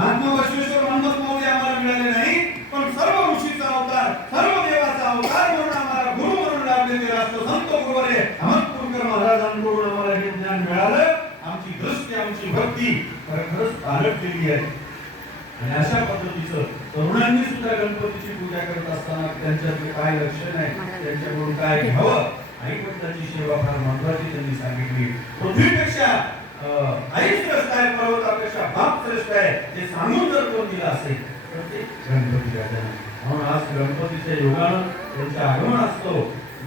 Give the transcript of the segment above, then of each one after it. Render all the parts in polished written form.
महात्मा बसवेश्वर मानस मौली आम्हाला मिळाले नाही, पण सर्व ऋषीचा अवतार, सर्व देवाचा अवतार म्हणून आम्हाला गुरु म्हणून लाभलेले राष्ट्रसंत गुरुवरे अहमदपूरकर महाराजांकडून आम्हाला हे ज्ञान मिळालं. आमची दृष्टी, आमची भक्ती खरंच पालटलेली आहे. आणि अशा पद्धतीचं तरुणांनी सुद्धा गणपतीची पूजा करत असताना त्यांच्यातले काय लक्षण आहे, त्यांच्याकडून काय घ्यावं, आई वडिलांची सेवा फार महत्वाची त्यांनी सांगितली. पृथ्वीपेक्षा आई श्रेष्ठ आहे, पर्वतापेक्षा बाप श्रेष्ठ आहे, ते सांगून जर कोण दिलं असेल तर ते गणपती राजाने. म्हणून आज गणपतीच्या योगानं त्यांचं आगमन असतो.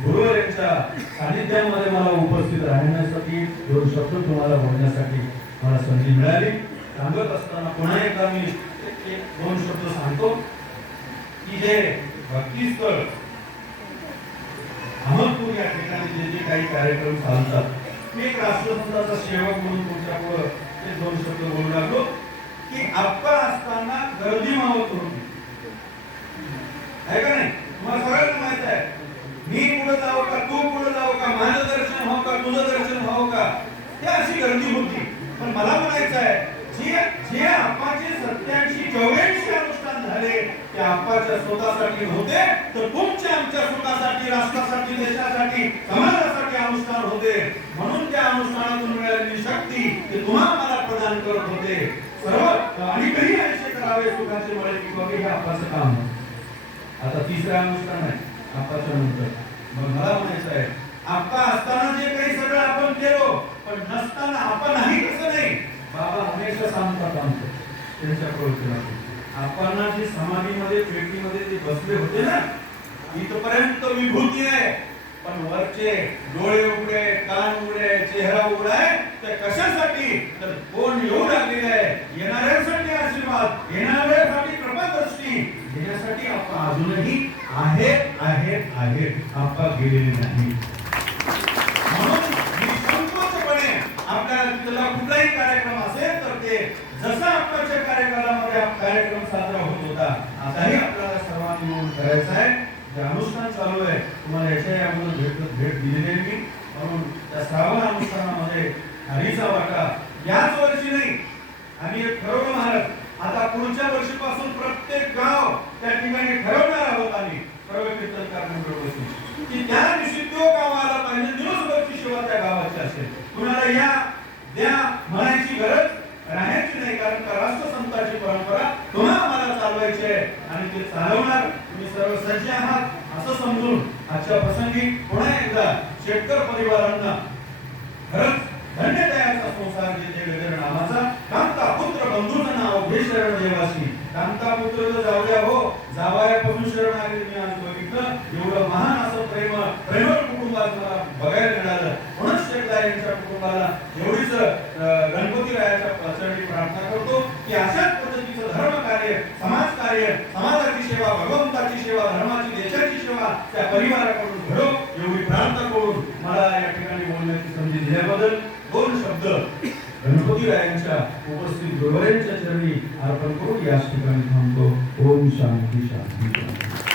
गुरुवर यांच्या सानिध्यामध्ये मला उपस्थित राहण्यासाठी, दोन शब्द तुम्हाला बोलण्यासाठी मला संधी मिळाली. सांगत असताना पुन्हा एकदा मी दोन शब्द सांगतो की हे भक्तीस्थळ अहमदपूर या ठिकाणी जे जे काही कार्यक्रम चालतात, मी एक राष्ट्रसंताचा सेवक म्हणून तुमच्यापुढे ते दोन शब्द बोलू लागलो की आप्पा असताना गर्दी मावत होती, आहे का नाही? तुम्हाला सगळ्यांना माहित आहे, मी पुढे जाऊ का, तू पुढे जाऊ का, माझं दर्शन हो का, तुझं दर्शन हो का, हे अशी गर्दी होती. पण मला म्हणायचं आहे, जे आप्पाचे 87-84 अनुष्ठान झाले ते आप्पाच्या स्वतःसाठी होते, तर तुमच्या आमच्या सुखासाठी, राष्ट्रासाठी, देशासाठी, समाजासाठी अनुष्ठान होते. म्हणून त्या अनुष्ठानातून मिळालेली शक्ती ते तुम्हाला मला प्रदान करत होते. सर्व आणि काही आयुष्य करावे सुखाचे मळे पिकवावे, हे आप्पाचं काम. आता तिसरं अनुष्ठान आहे आप्पाच्या नंतर. मग मला म्हणायचं आहे, आप्पा असताना जे काही सगळं आपण केलो, पण नसताना आपण नाही कसं नाही. बाबा हमेशा सांगतात आमचं त्यांच्या प्रवचनातून, आपणा जी समाधीमध्ये पेटीमध्ये ते बसले होते ना, इथपर्यंत विभूती आहे, पण वरचे डोळे उघडे, कान उघडे, चेहरा उघडा आहे, ते कशासाठी? तर कोण येऊ लागलेले आहे, येणाऱ्यांसाठी आशीर्वाद, येणाऱ्यांसाठी कृपादृष्टी देण्यासाठी आपण अजूनही आहेत आहेत आहेत, आपण गेलेले नाही. आपल्याला तिथला कुठलाही कार्यक्रम असेल तर ते जसा आत्ताच्या कार्यक्रमामध्ये कार्यक्रम साजरा होत होता, आताही आपल्याला सर्वांनी मिळून करायचं आहे. जे अनुष्ठान चालू आहे, तुम्हाला याच्या यामध्ये भेट दिलेली आहे मी. म्हणून त्या श्रावण अनुष्ठानामध्ये हरीचा वाटा याच वर्षी नाही, आम्ही एक ठरवलं महाराज, आता पुढच्या वर्षीपासून प्रत्येक गाव त्या ठिकाणी ठरवणार आहोत आम्ही सर्व कीर्तनकार मंडळ बसून की त्या दिवशी तो गाव आला पाहिजे, दिवसभरची सेवा त्या गावाची असेल. कुणाला या द्या म्हणायची गरज राहायची नाही, कारण का राष्ट्रसंताची परंपरा तुम्हाला मला चालवायची आहे आणि ते चालवणार तुम्ही सर्व सज्ज आहात असं समजून आजच्या प्रसंगी पुन्हा एकदा शेतकर परिवारांना खरंच धन्य दयाचा संसार देते गजर नामाचा. कांता पुत्र बंधूचं नाव घे शरण देवासी, कांता पुत्र जावया हो जावयापासून शरण आले. मी आज बघितलं एवढं महान असं प्रेमळ कुटुंबात मला बघायला मिळालं. म्हणूनच एकदा यांच्या कुटुंबाला एवढीच गणपतीरायाच्या चरणी प्रार्थना करतो की अशाच पद्धतीचं धर्म कार्य, समाज कार्य, समाजाची सेवा, भगवंताची सेवा, धर्माची, देशाची सेवा त्या परिवाराकडून घडो एवढी प्रार्थना करून मला या ठिकाणी बोलण्याची संधी दिल्याबद्दल दोन शब्द गणपतीरायांच्या उपस्थित गुरुवरायांच्या चरणी अर्पण करून या ठिकाणी थांबतो. ओम शांती शांती.